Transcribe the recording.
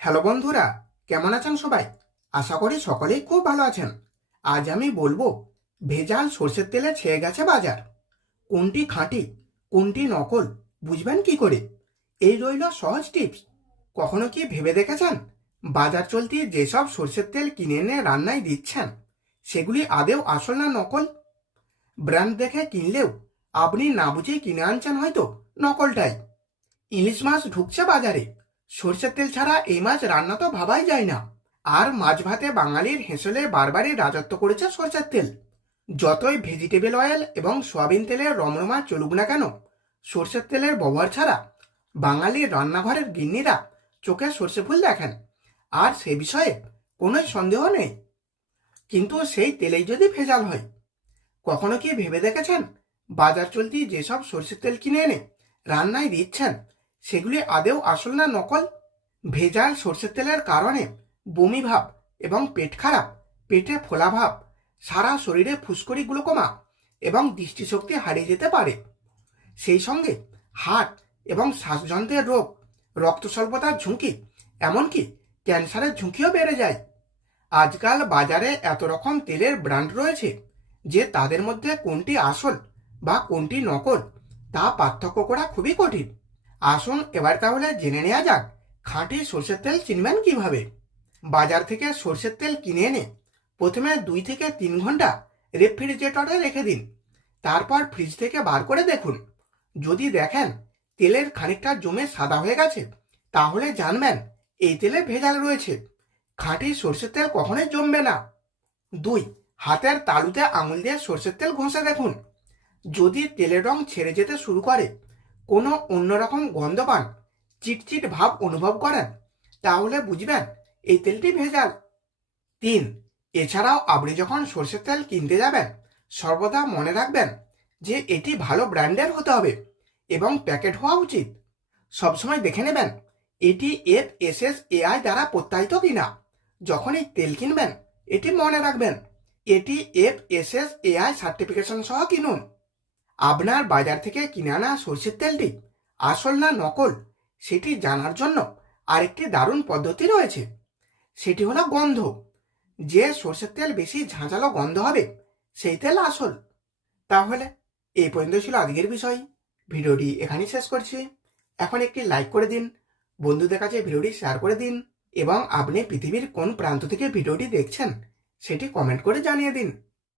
Hello বন্ধুরা, কেমন আছেন সবাই? আশা করি সকলেই খুব ভালো আছেন। আজ আমি বলব, ভেজাল সর্ষের তেলে ছেয়ে গেছে বাজার। কোনটি খাঁটি, কোনটি নকল, বুঝবেন কি করে? এই রইল সহজ টিপস। কখনো কি ভেবে দেখেছেন? বাজার চলতি যেসব সর্ষের তেল কিনে এনে রান্নায় দিচ্ছেন, সেগুলি আদেও আসল না নকল? ব্র্যান্ড দেখে কিনলেও আপনি না বুঝেই কিনে আনছেন হয়তো নকলটাই। ইলিশ মাছ ঢুকছে বাজারে সর্ষের তেল ছাড়া এই মাছ রান্না তো ভাবাই যায় না। আর মাছ ভাতে বাঙালির হেঁসলে বারবারই রাজত্ব করেছে সর্ষের তেল। যতই ভেজিটেবল অয়েল এবং সয়াবিন তেলের রমরমা চলুক না কেন, সর্ষের তেলের ব্যবহার ছাড়া বাঙালির রান্নাঘরের গিন্নিরা চোখে সর্ষে ফুল দেখেন, আর সে বিষয়ে কোনো সন্দেহ নেই। কিন্তু সেই তেলেই যদি ভেজাল হয়, কখনো কি ভেবে দেখেছেন? বাজার চলতি যেসব সর্ষের তেল কিনে এনে রান্নায় দিচ্ছেন সেগুলি আদেও আসল না নকল? ভেজাল সর্ষের তেলের কারণে বমি ভাব এবং পেট খারাপ, পেটে ফোলা ভাব, সারা শরীরে ফুসকড়ি, গ্লুকোমা এবং দৃষ্টিশক্তি হারিয়ে যেতে পারে। সেই সঙ্গে হার্ট এবং শ্বাসযন্ত্রের রোগ, রক্ত স্বল্পতার ঝুঁকি, এমনকি ক্যান্সারের ঝুঁকিও বেড়ে যায়। আজকাল বাজারে এত রকম তেলের ব্র্যান্ড রয়েছে যে তাদের মধ্যে কোনটি আসল বা কোনটি নকল তা পার্থক্য করা খুবই কঠিন। আসুন এবার তাহলে জেনে নেওয়া যাক, খাঁটি সর্ষের তেল চিনবেন কীভাবে? বাজার থেকে সর্ষের তেল কিনে এনে প্রথমে দুই থেকে তিন ঘণ্টা রেফ্রিজারেটরে রেখে দিন। তারপর ফ্রিজ থেকে বার করে দেখুন। যদি দেখেন তেলের খানিকটা জমে সাদা হয়ে গেছে, তাহলে জানবেন এই তেলে ভেজাল রয়েছে। খাঁটি সর্ষের তেল কখনোই জমবে না। দুই, হাতের তালুতে আঙুল দিয়ে সর্ষের তেল ঘষে দেখুন। যদি তেলের রং ছেড়ে যেতে শুরু করে কোনো অন্যরকম গন্ধ পান চিটচিট ভাব অনুভব করেন, তাহলে বুঝবেন এই তেলটি ভেজাল। তিন, এছাড়াও আপনি যখন সর্ষের তেল কিনতে যাবেন, সর্বদা মনে রাখবেন যে এটি ভালো ব্র্যান্ডের হতে হবে এবং প্যাকেট হওয়া উচিত। সবসময় দেখে নেবেন, এটি এফ এস এস এআই দ্বারা প্রত্যায়িত কিনা। যখন এই তেল কিনবেন, এটি মনে রাখবেন, এটি F S S AI certification সহ কিনুন। আপনার বাজার থেকে কিনে আনা সর্ষের তেলটি আসল না নকল, সেটি জানার জন্য আরেকটি দারুণ পদ্ধতি রয়েছে। সেটি হলো গন্ধ। যে সর্ষের তেল বেশি ঝাঁঝালো গন্ধ হবে, সেই তেল আসল। তাহলে এই পর্যন্ত ছিল আজকের বিষয়। ভিডিওটি এখানেই শেষ করছি। এখন একটি লাইক করে দিন, বন্ধুদের কাছে ভিডিওটি শেয়ার করে দিন এবং আপনি পৃথিবীর কোন প্রান্ত থেকে ভিডিওটি দেখছেন, সেটি কমেন্ট করে জানিয়ে দিন।